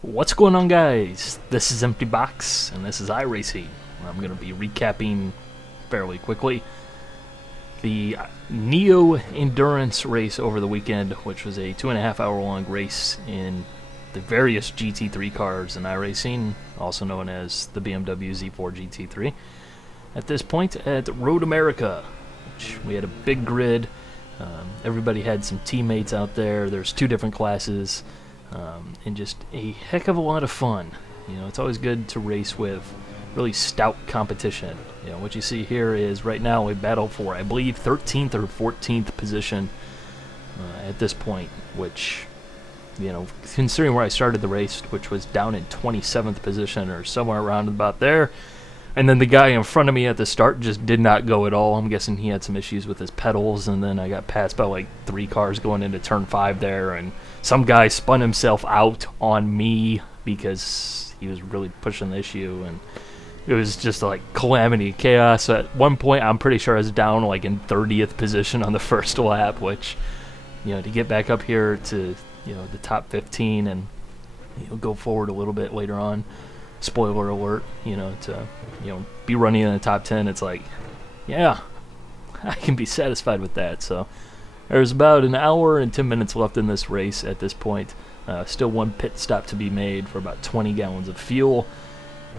What's going on, guys? This is Empty Box, and this is iRacing. I'm going to be recapping fairly quickly the Neo Endurance race over the weekend, which was a 2.5 hour long race in the various GT3 cars in iRacing, also known as the BMW Z4 GT3. At this point at Road America, which we had a big grid. Everybody had some teammates out there. There's two different classes. And just a heck of a lot of fun. You know, it's always good to race with really stout competition. You know, what you see here is right now we battle for, I believe, 13th or 14th position at this point, which, you know, considering where I started the race, which was down in 27th position or somewhere around about there, and then the guy in front of me at the start just did not go at all. I'm guessing he had some issues with his pedals, and then I got passed by like 3 cars going into turn 5 there, and some guy spun himself out on me because he was really pushing the issue, and it was just like calamity, chaos. At one point, I'm pretty sure I was down like in 30th position on the first lap, which, you know, to get back up here to, you know, the top 15 and, you know, go forward a little bit later on, spoiler alert, you know, to, you know, be running in the top 10, it's like, yeah, I can be satisfied with that. So there's about an hour and 10 minutes left in this race at this point. Still one pit stop to be made for about 20 gallons of fuel.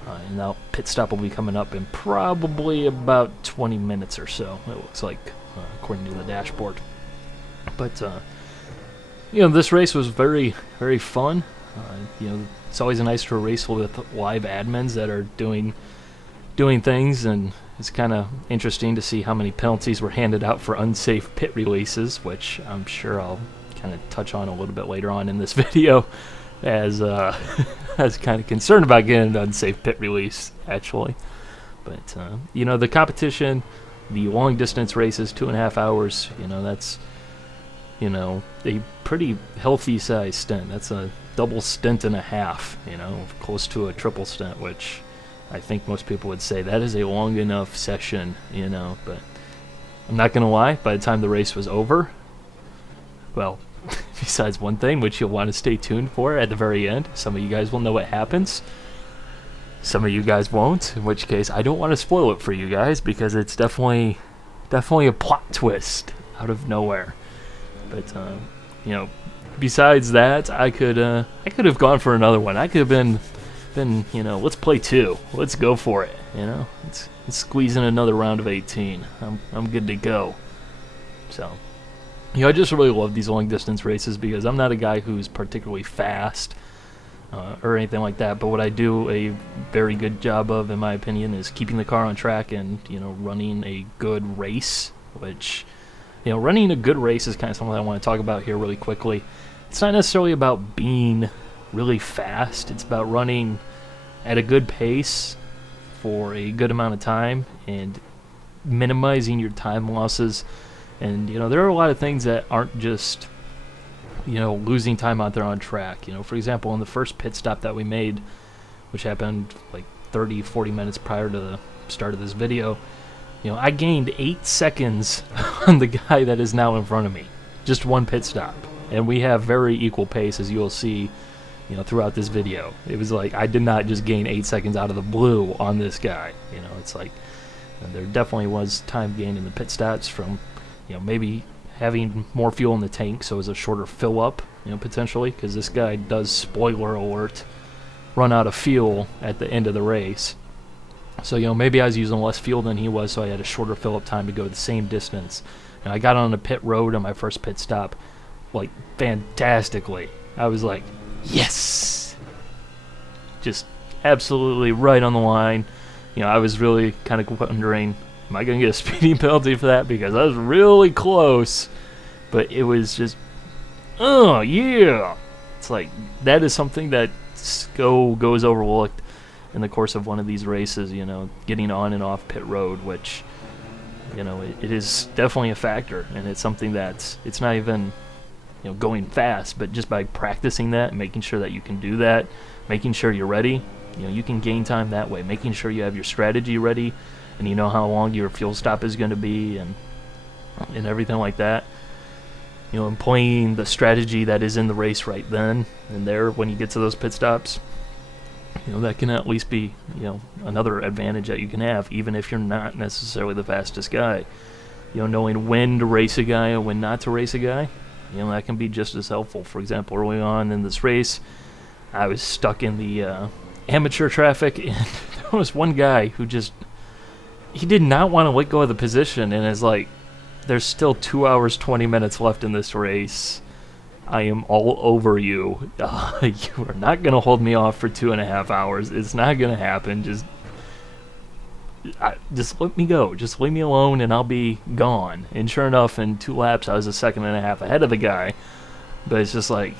And now pit stop will be coming up in probably about 20 minutes or so, it looks like, according to the dashboard. But, you know, this race was very, very fun. You know, it's always nice to race with live admins that are doing things, and it's kind of interesting to see how many penalties were handed out for unsafe pit releases, which I'm sure I'll kind of touch on a little bit later on in this video, as I was kind of concerned about getting an unsafe pit release, actually. But, you know, the competition, the long distance races, 2.5 hours, you know, that's, you know, a pretty healthy size stint. That's a double stint and a half, you know, close to a triple stint, which I think most people would say that is a long enough session, you know. But I'm not going to lie, by the time the race was over, well, besides one thing, which you'll want to stay tuned for at the very end, some of you guys will know what happens. Some of you guys won't, in which case I don't want to spoil it for you guys, because it's definitely a plot twist out of nowhere. But, you know, besides that, I could have gone for another one. I could have been, you know, let's play 2. Let's go for it, you know. Let's squeeze in another round of 18. I'm good to go. So, you know, I just really love these long distance races because I'm not a guy who's particularly fast or anything like that, but what I do a very good job of, in my opinion, is keeping the car on track and, you know, running a good race, which, you know, running a good race is kind of something I want to talk about here really quickly. It's not necessarily about being really fast. It's about running at a good pace for a good amount of time and minimizing your time losses. And, you know, there are a lot of things that aren't just, you know, losing time out there on track. You know, for example, in the first pit stop that we made, which happened like 30, 40 minutes prior to the start of this video, you know, I gained 8 seconds on the guy that is now in front of me. Just one pit stop. And we have very equal pace, as you will see, you know, throughout this video. It was like I did not just gain 8 seconds out of the blue on this guy. You know, it's like there definitely was time gained in the pit stops from, you know, maybe having more fuel in the tank, so it was a shorter fill up, you know, potentially, because this guy does, spoiler alert, run out of fuel at the end of the race. So, you know, maybe I was using less fuel than he was, so I had a shorter fill-up time to go the same distance. And I got on the pit road on my first pit stop, like, fantastically. I was like, yes! Just absolutely right on the line. You know, I was really kind of wondering, am I going to get a speeding penalty for that? Because I was really close. But it was just, oh, yeah! It's like, that is something that goes overlooked in the course of one of these races, you know, getting on and off pit road, which, you know, it is definitely a factor, and it's something that's, it's not even, you know, going fast, but just by practicing that and making sure that you can do that, making sure you're ready, you know, you can gain time that way, making sure you have your strategy ready, and you know how long your fuel stop is going to be, and everything like that. employing the strategy that is in the race right then and there when you get to those pit stops. That can at least be, another advantage that you can have, even if you're not necessarily the fastest guy. Knowing when to race a guy and when not to race a guy, that can be just as helpful. For example, early on in this race, I was stuck in the amateur traffic, and there was one guy who he did not want to let go of the position, and is like, there's still 2 hours, 20 minutes left in this race. I am all over you. You are not going to hold me off for 2.5 hours. It's not going to happen. Just let me go. Just leave me alone and I'll be gone. And sure enough, in 2 laps, I was a second and a half ahead of the guy. But it's just like,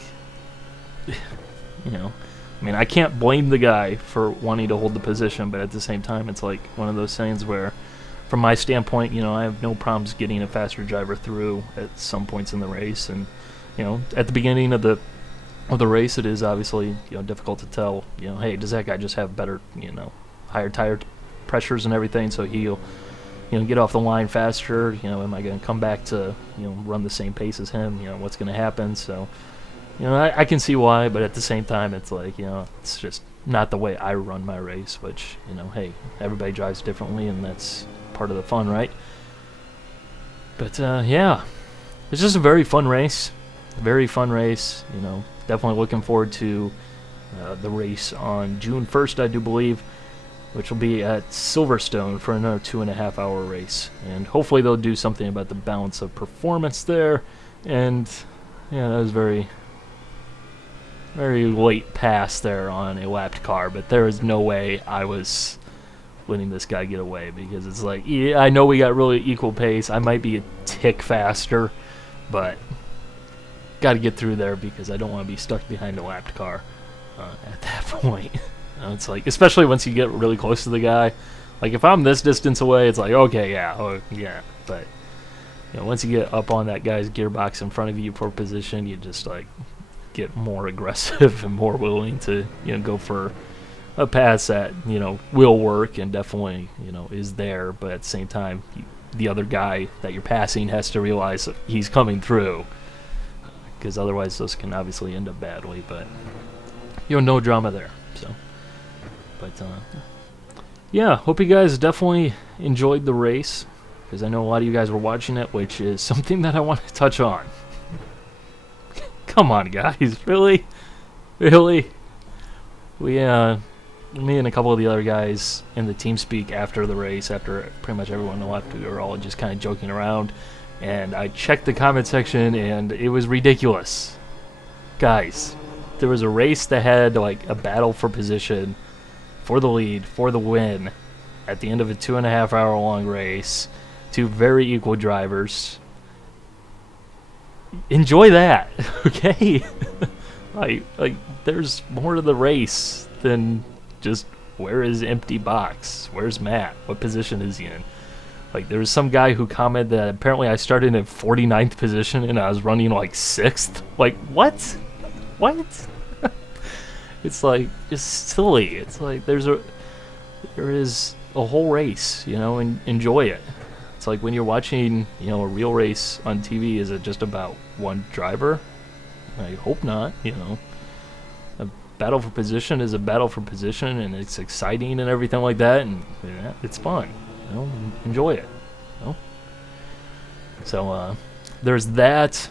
I can't blame the guy for wanting to hold the position, but at the same time, it's like one of those things where, from my standpoint, I have no problems getting a faster driver through at some points in the race. And at the beginning of the race, it is obviously difficult to tell. Hey, does that guy just have better higher tire pressures and everything, so he'll get off the line faster? Am I going to come back to run the same pace as him? What's going to happen? So I can see why, but at the same time, it's like it's just not the way I run my race. Which hey, everybody drives differently, and that's part of the fun, right? But yeah, it's just a very fun race. Very fun race. Definitely looking forward to the race on June 1st, I do believe, which will be at Silverstone for another 2.5-hour race. And hopefully they'll do something about the balance of performance there. And yeah, that was very, very late pass there on a lapped car, but there is no way I was letting this guy get away, because it's like, yeah, I know we got really equal pace. I might be a tick faster, but got to get through there because I don't want to be stuck behind a lapped car at that point. It's like, especially once you get really close to the guy. Like, if I'm this distance away, it's like, okay, yeah. But once you get up on that guy's gearbox in front of you for position, you just like get more aggressive and more willing to go for a pass that will work and definitely is there. But at the same time, the other guy that you're passing has to realize he's coming through, because otherwise those can obviously end up badly. But no drama there. So, but yeah, hope you guys definitely enjoyed the race, because I know a lot of you guys were watching it, which is something that I want to touch on. Come on, guys, really? We me and a couple of the other guys in the team speak after the race, after pretty much everyone left, we were all just kind of joking around. And I checked the comment section, and it was ridiculous. Guys, there was a race that had like a battle for position, for the lead, for the win, at the end of a 2.5-hour long race. 2 very equal drivers. Enjoy that, okay? like there's more to the race than just where is empty box, where's Matt, what position is he in. Like, there was some guy who commented that apparently I started in 49th position and I was running like 6th. Like, what? It's like, it's silly. It's like there is a whole race, and enjoy it. It's like when you're watching, a real race on TV, is it just about one driver? I hope not. A battle for position is a battle for position, and it's exciting and everything like that, and it's fun. Enjoy it. So there's that.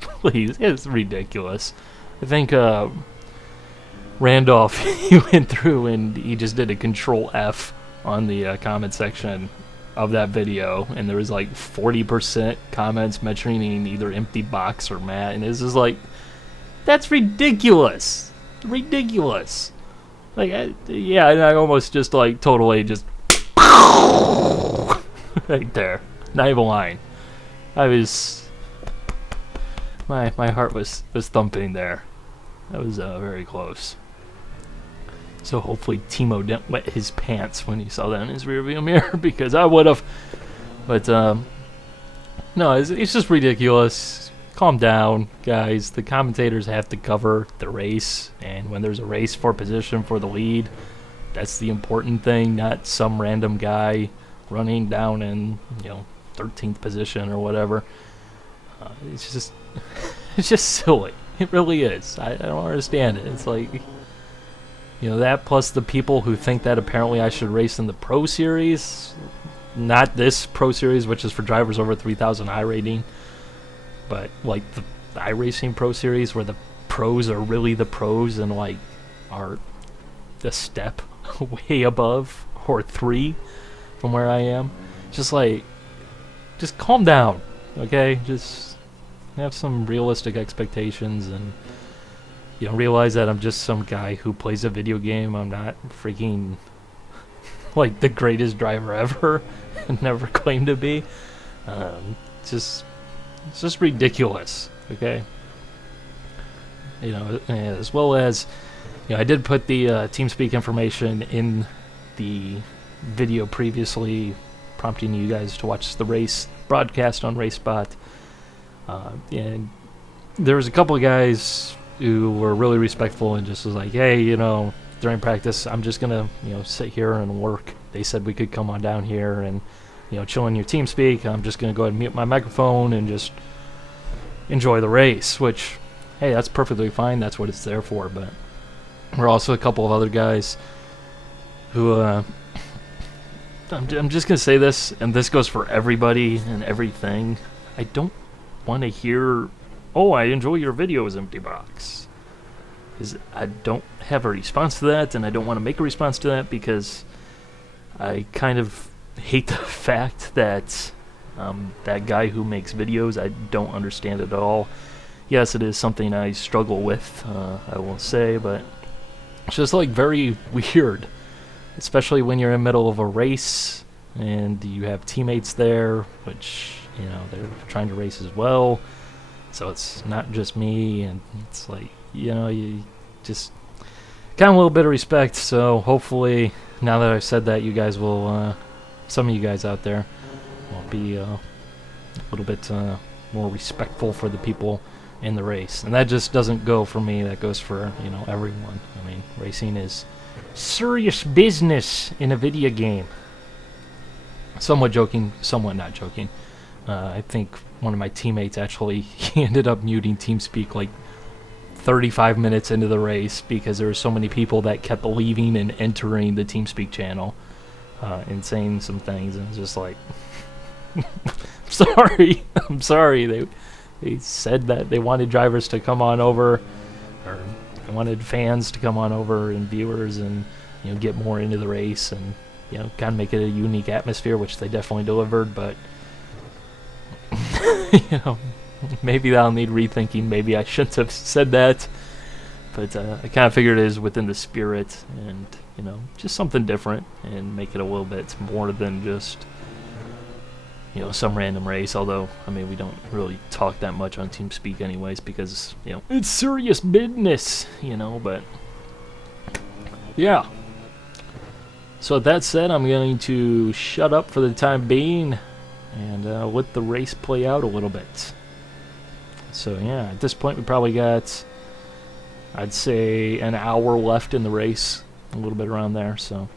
Please, it's ridiculous. I think Randolph, he went through and he just did a Control F on the comment section of that video, and there was like 40% comments mentioning either empty box or Matt, and it's just like, that's ridiculous. Like, yeah, and I almost just like totally just right there. Not even lying. I was, my heart was thumping there. That was very close. So hopefully Timo didn't wet his pants when he saw that in his rearview mirror, because I would have. But no, it's just ridiculous. Calm down, guys. The commentators have to cover the race, and when there's a race for position for the lead, that's the important thing, not some random guy running down in 13th position or whatever. It's just it's just silly. It really is. I don't understand it. It's like, that plus the people who think that apparently I should race in the Pro Series. Not this Pro Series, which is for drivers over 3,000 I rating, but like the iRacing Pro Series where the pros are really the pros and like are the step way above or 3 from where I am. Just calm down, okay? Just have some realistic expectations and realize that I'm just some guy who plays a video game. I'm not freaking like the greatest driver ever and never claimed to be. It's just ridiculous, okay? As well as, I did put the TeamSpeak information in the video previously, prompting you guys to watch the race broadcast on RaceSpot. And there was a couple of guys who were really respectful and just was like, hey, during practice, I'm just going to, sit here and work. They said we could come on down here and, chill in your TeamSpeak. I'm just going to go ahead and mute my microphone and just enjoy the race, which, hey, that's perfectly fine. That's what it's there for. But we're also a couple of other guys who, I'm just going to say this, and this goes for everybody and everything. I don't want to hear, oh, I enjoy your videos, Empty Box. Because I don't have a response to that, and I don't want to make a response to that because I kind of hate the fact that that guy who makes videos, I don't understand it at all. Yes, it is something I struggle with, I will say, but it's just like very weird, especially when you're in the middle of a race and you have teammates there, which, they're trying to race as well. So it's not just me, and it's like, you just got a little bit of respect. So hopefully, now that I've said that, you guys will, some of you guys out there, will be a little bit more respectful for the people in the race. And that just doesn't go for me, that goes for, everyone. I mean, racing is serious business in a video game. Somewhat joking, somewhat not joking. I think one of my teammates actually he ended up muting TeamSpeak like 35 minutes into the race because there were so many people that kept leaving and entering the TeamSpeak channel and saying some things, and it's just like, I'm sorry. They said that they wanted drivers to come on over, or they wanted fans to come on over and viewers and get more into the race and kind of make it a unique atmosphere, which they definitely delivered, but maybe that'll need rethinking. Maybe I shouldn't have said that, but I kind of figured it is within the spirit, and just something different and make it a little bit more than just some random race. Although I mean, we don't really talk that much on TeamSpeak anyways because it's serious business, but yeah. So with that said, I'm going to shut up for the time being and let the race play out a little bit. So yeah, at this point we probably got, I'd say, an hour left in the race, a little bit around there. So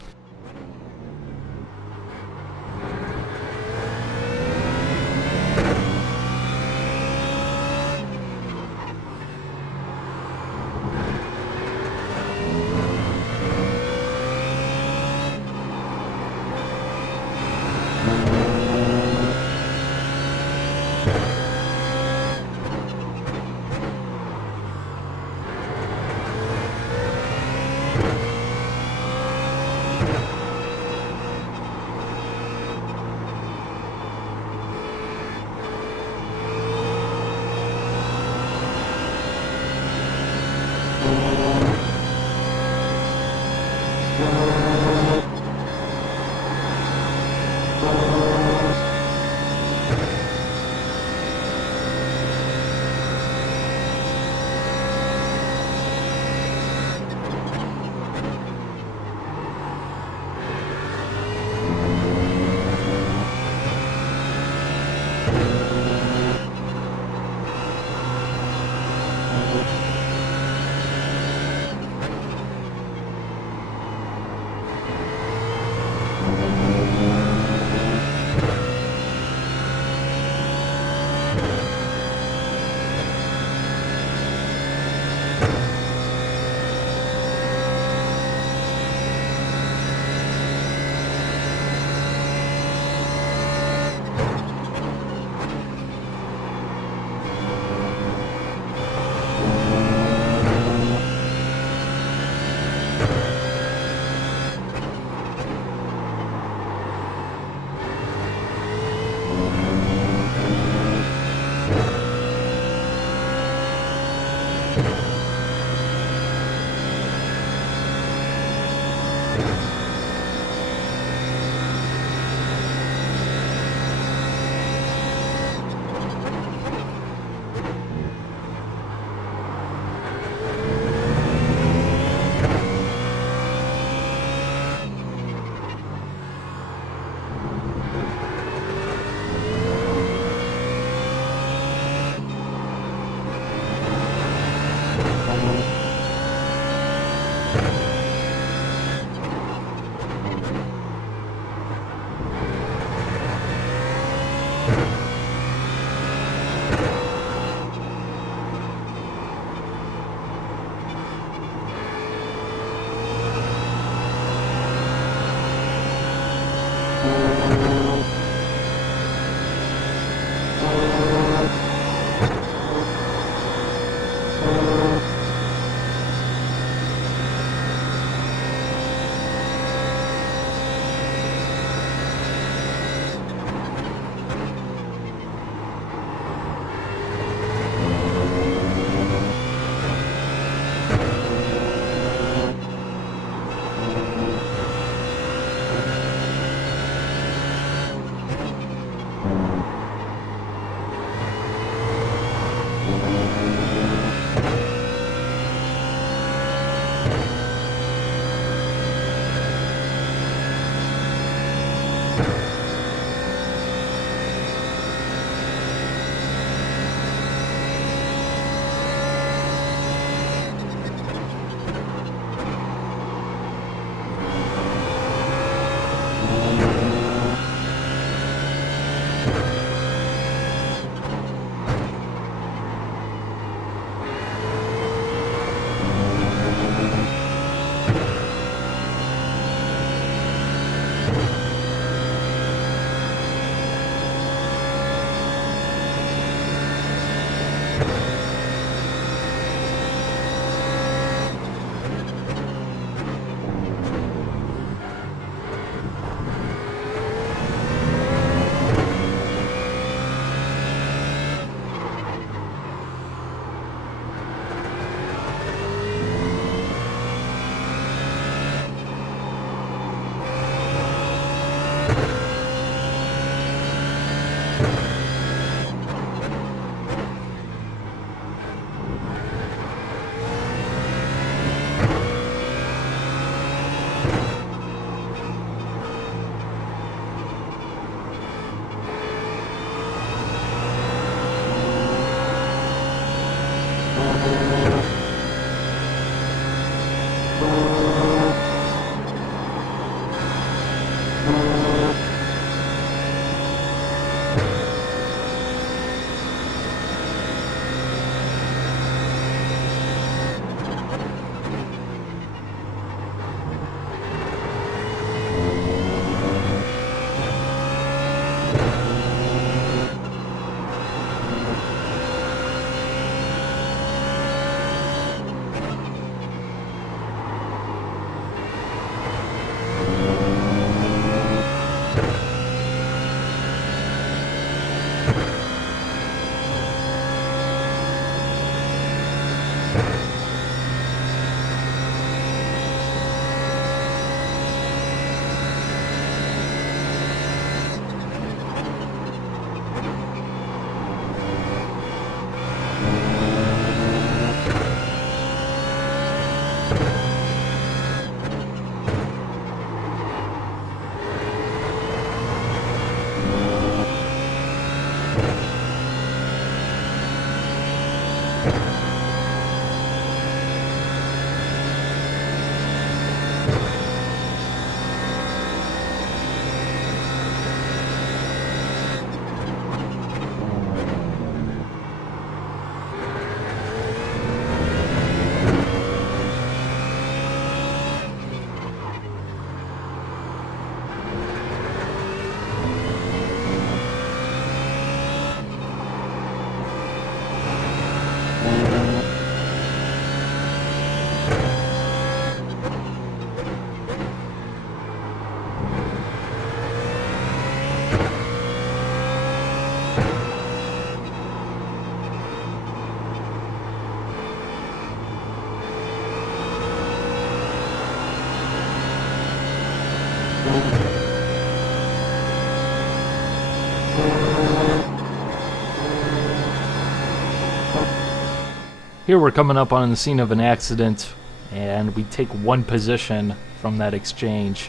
Here we're coming up on the scene of an accident, and we take one position from that exchange.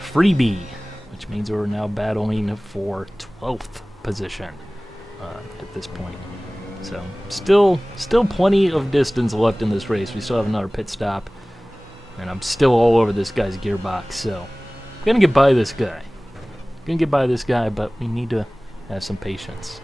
Freebie, which means we're now battling for 12th position at this point. So still plenty of distance left in this race. We still have another pit stop, and I'm still all over this guy's gearbox. So I'm gonna get by this guy. But we need to have some patience.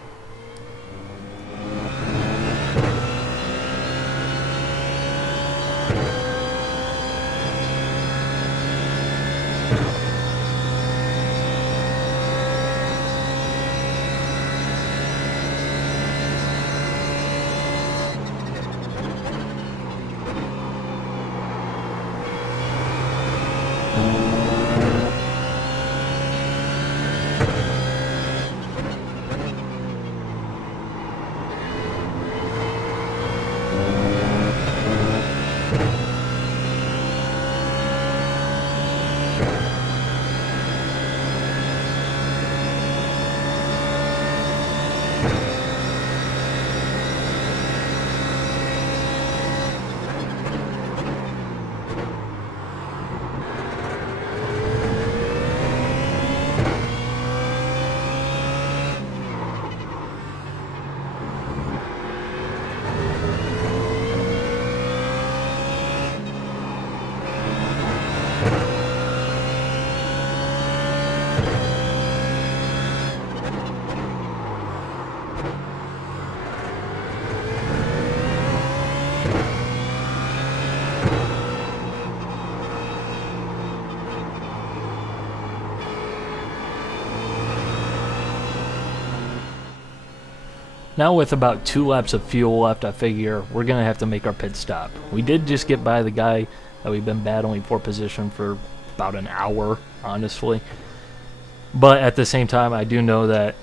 Now with about 2 laps of fuel left, I figure we're going to have to make our pit stop. We did just get by the guy that we've been battling for position for about an hour, honestly. But at the same time, I do know that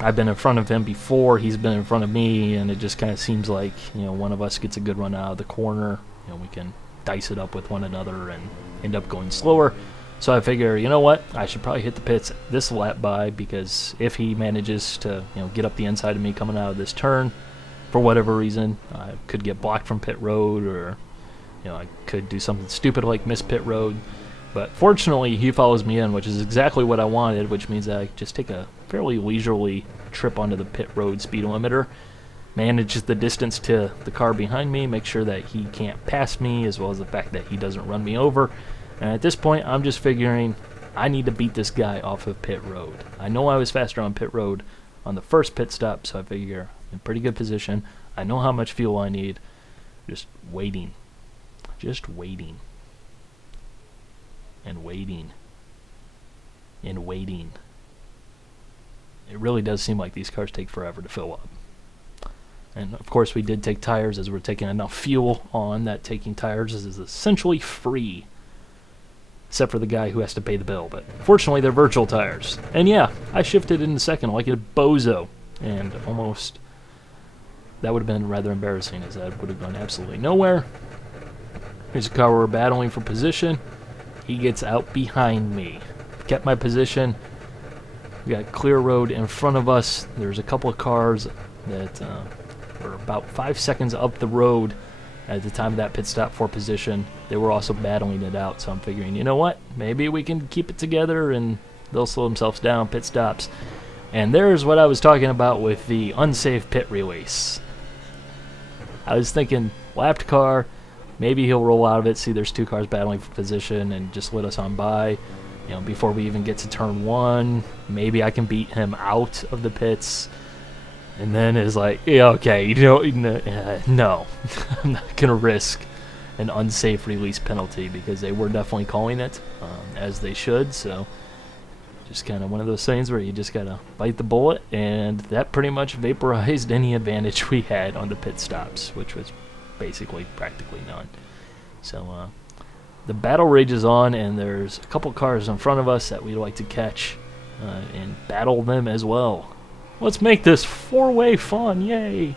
I've been in front of him before, he's been in front of me, and it just kind of seems like, one of us gets a good run out of the corner. We can dice it up with one another and end up going slower. So I figure, you know what, I should probably hit the pits this lap by, because if he manages to, get up the inside of me coming out of this turn, for whatever reason, I could get blocked from pit road, or, I could do something stupid like miss pit road. But fortunately, he follows me in, which is exactly what I wanted, which means that I just take a fairly leisurely trip onto the pit road speed limiter. manage the distance to the car behind me, make sure that he can't pass me, as well as the fact that he doesn't run me over. And at this point, I'm just figuring I need to beat this guy off of pit road. I know I was faster on pit road on the first pit stop, so I figure I'm in pretty good position. I know how much fuel I need. Just waiting. Just waiting. And waiting. And waiting. It really does seem like these cars take forever to fill up. And of course we did take tires, as we're taking enough fuel on that taking tires is essentially free. Except for the guy who has to pay the bill. But fortunately they're virtual tires. And yeah, I shifted in second like a bozo. And almost... that would have been rather embarrassing, as that would have gone absolutely nowhere. Here's a car where we're battling for position. He gets out behind me. Kept my position. We got clear road in front of us. There's a couple of cars that were about 5 seconds up the road at the time of that pit stop for position. They were also battling it out, so I'm figuring, you know what? Maybe we can keep it together and they'll slow themselves down, pit stops. And there's what I was talking about with the unsafe pit release. I was thinking, lapped car, maybe he'll roll out of it, see there's two cars battling for position, and just let us on by. You know, before we even get to turn one, maybe I can beat him out of the pits. And then it's like, yeah, okay, no, I'm not gonna risk an unsafe release penalty, because they were definitely calling it, as they should. So just kind of one of those things where you just gotta bite the bullet, and that pretty much vaporized any advantage we had on the pit stops, which was basically practically none. So the battle rages on, and there's a couple cars in front of us that we'd like to catch and battle them as well. Let's make this four-way fun, yay!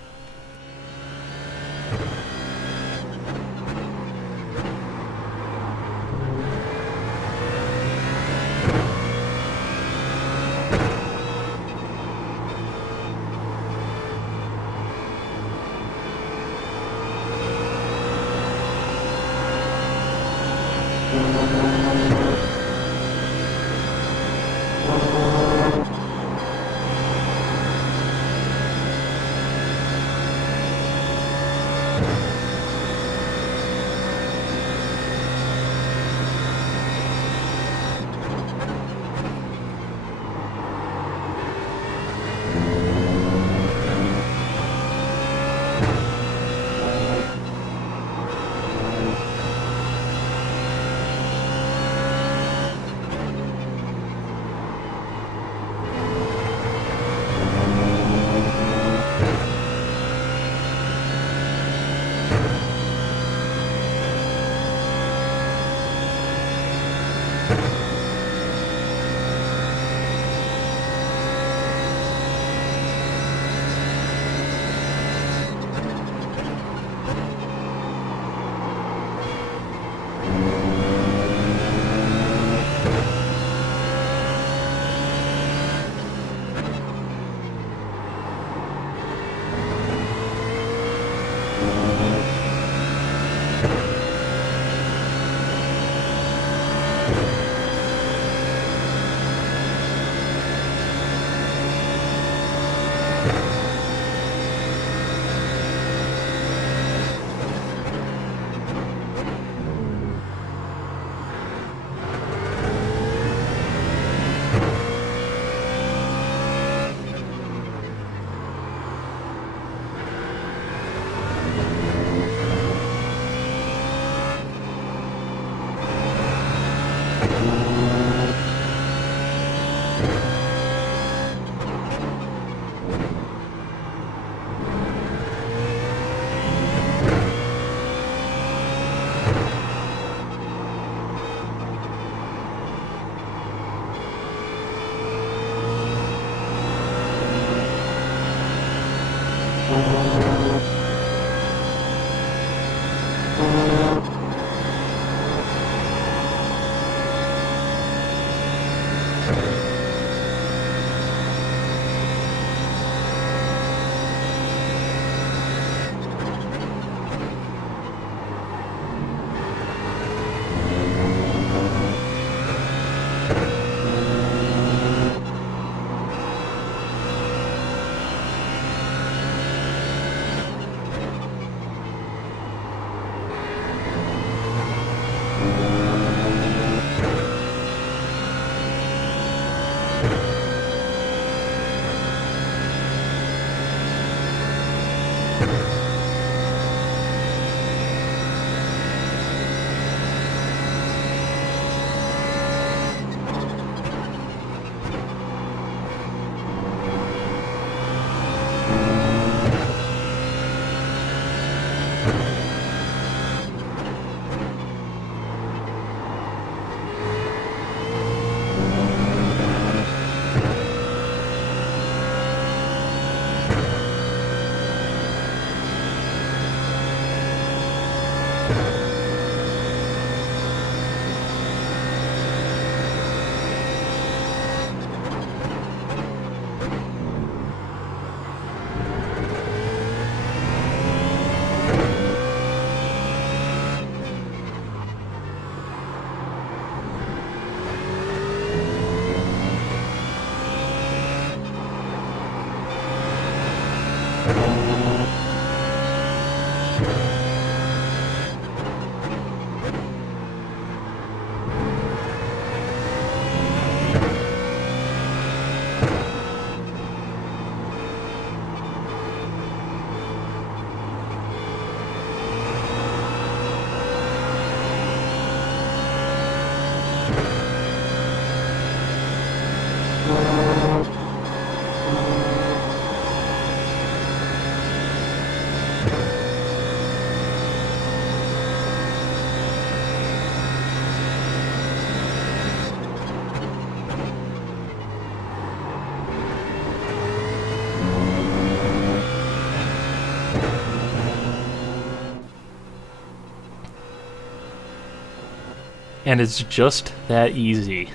And it's just that easy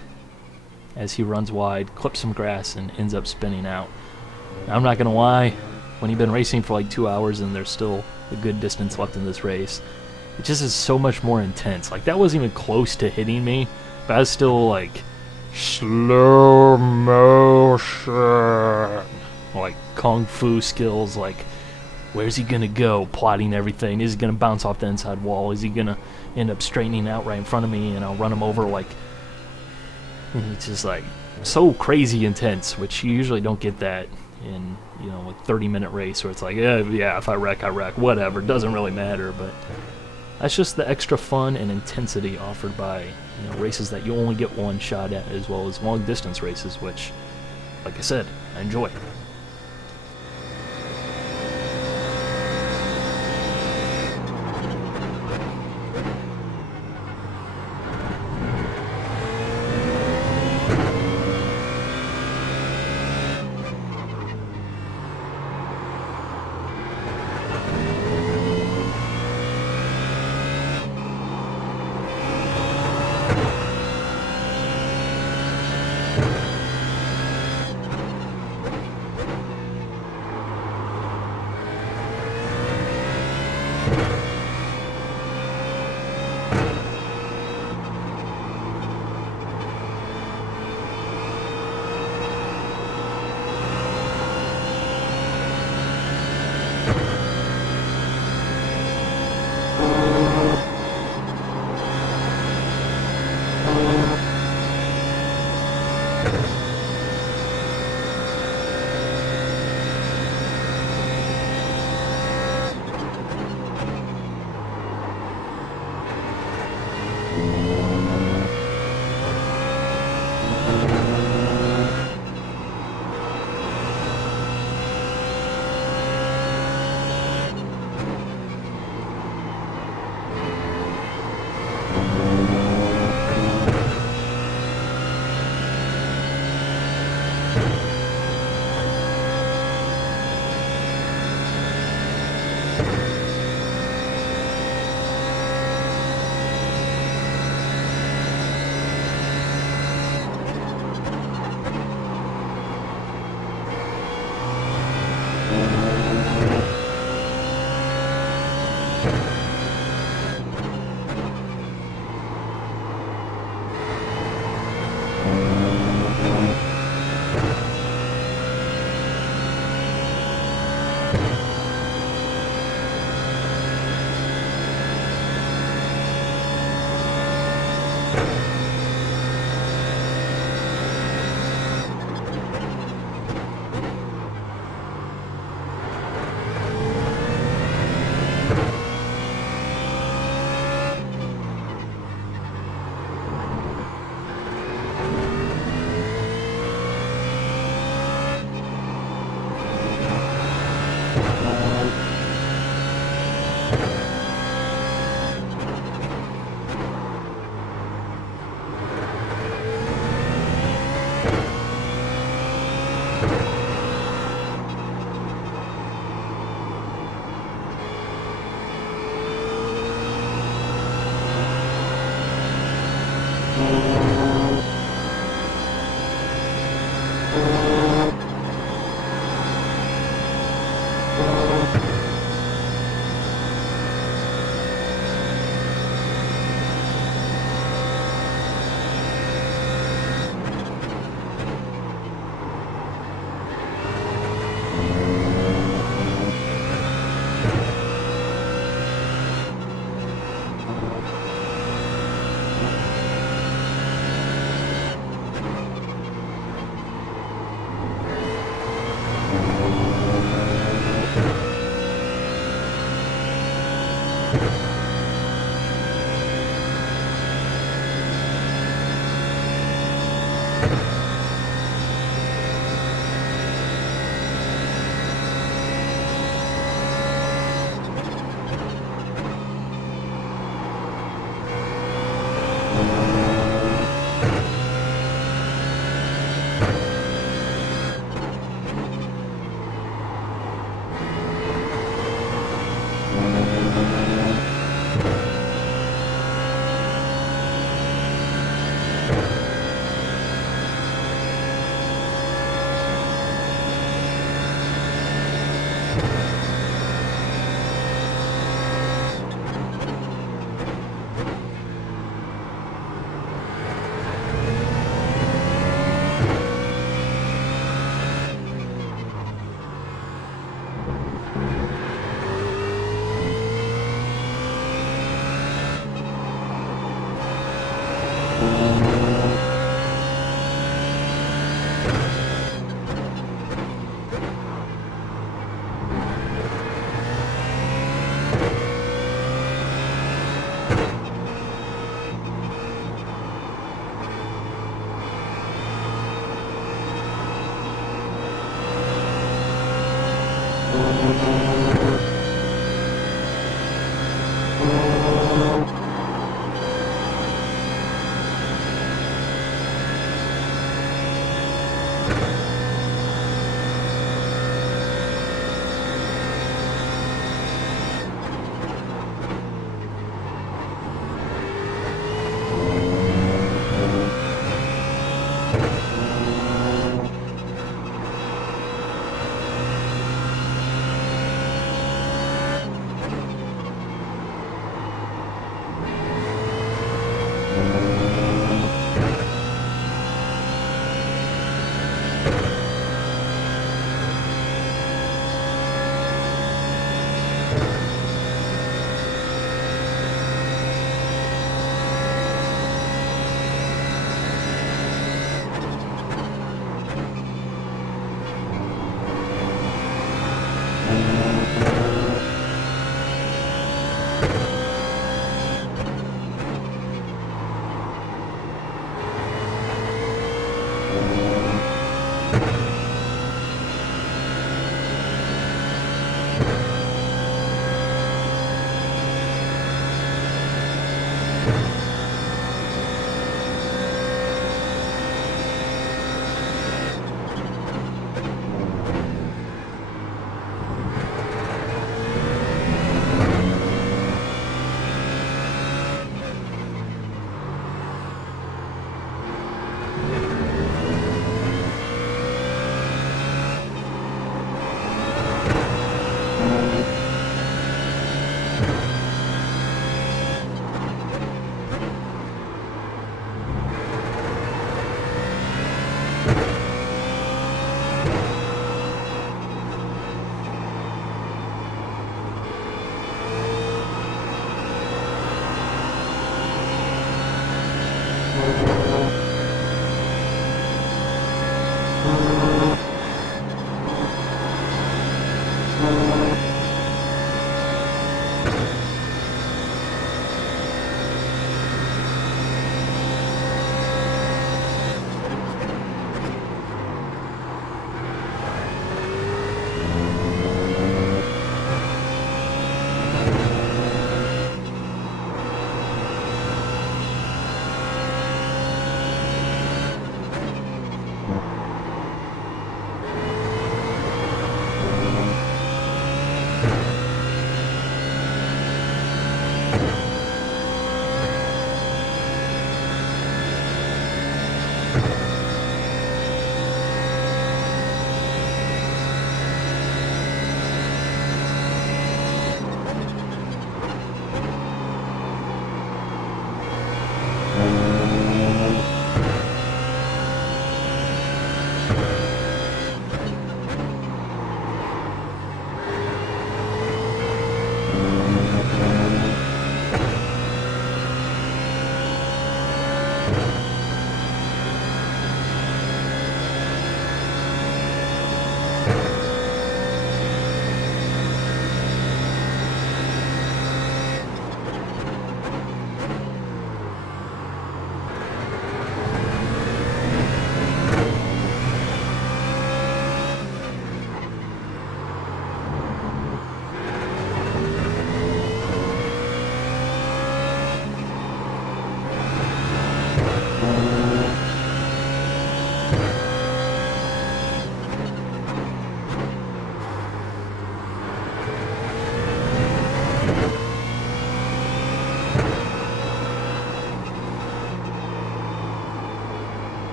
as he runs wide, clips some grass, and ends up spinning out. Now, I'm not going to lie, when you've been racing for like 2 hours and there's still a good distance left in this race, it just is so much more intense. Like, that wasn't even close to hitting me, but I was still like, slow motion. Like, kung fu skills, like, where's he going to go? Plotting everything. Is he going to bounce off the inside wall? Is he going to end up straightening out right in front of me and I'll run him over? Like, it's just like so crazy intense, which you usually don't get that in, you know, a 30-minute race where it's like, yeah, if I wreck, I wreck, whatever, doesn't really matter. But that's just the extra fun and intensity offered by, you know, races that you only get one shot at, as well as long distance races, which, like I said, I enjoy.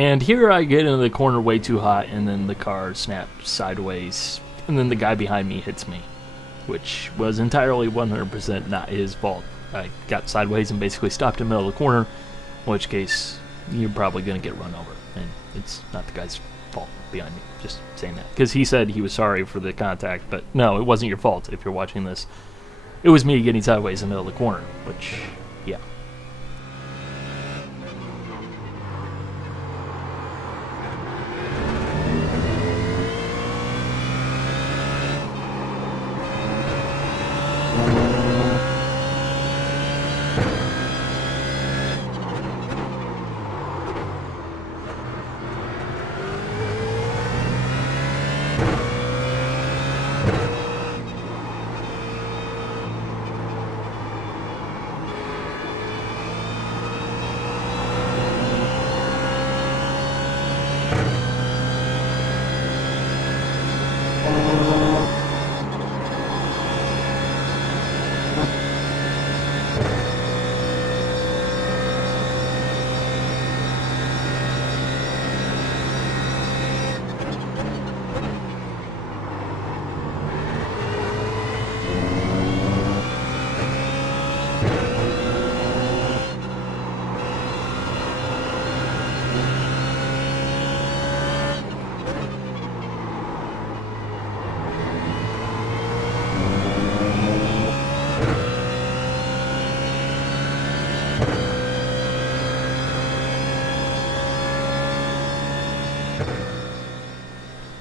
And here I get into the corner way too hot, and then the car snaps sideways, and then the guy behind me hits me, which was entirely 100% not his fault. I got sideways and basically stopped in the middle of the corner, in which case you're probably going to get run over, and it's not the guy's fault behind me. Just saying that, because he said he was sorry for the contact, but no, it wasn't your fault if you're watching this. It was me getting sideways in the middle of the corner, which, yeah.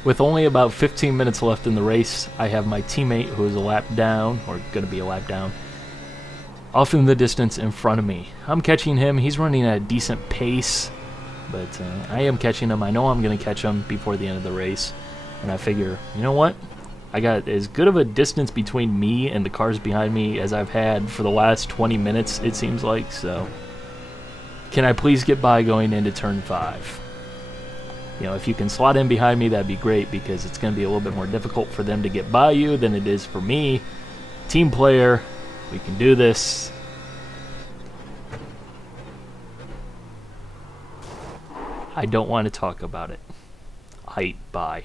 With only about 15 minutes left in the race, I have my teammate, who is a lap down, or going to be a lap down, off in the distance in front of me. I'm catching him. He's running at a decent pace, but I am catching him. I know I'm going to catch him before the end of the race, and I figure, you know what? I got as good of a distance between me and the cars behind me as I've had for the last 20 minutes, it seems like, so can I please get by going into turn 5? You know, if you can slot in behind me, that'd be great, because it's going to be a little bit more difficult for them to get by you than it is for me. Team player, we can do this. I don't want to talk about it. Bye.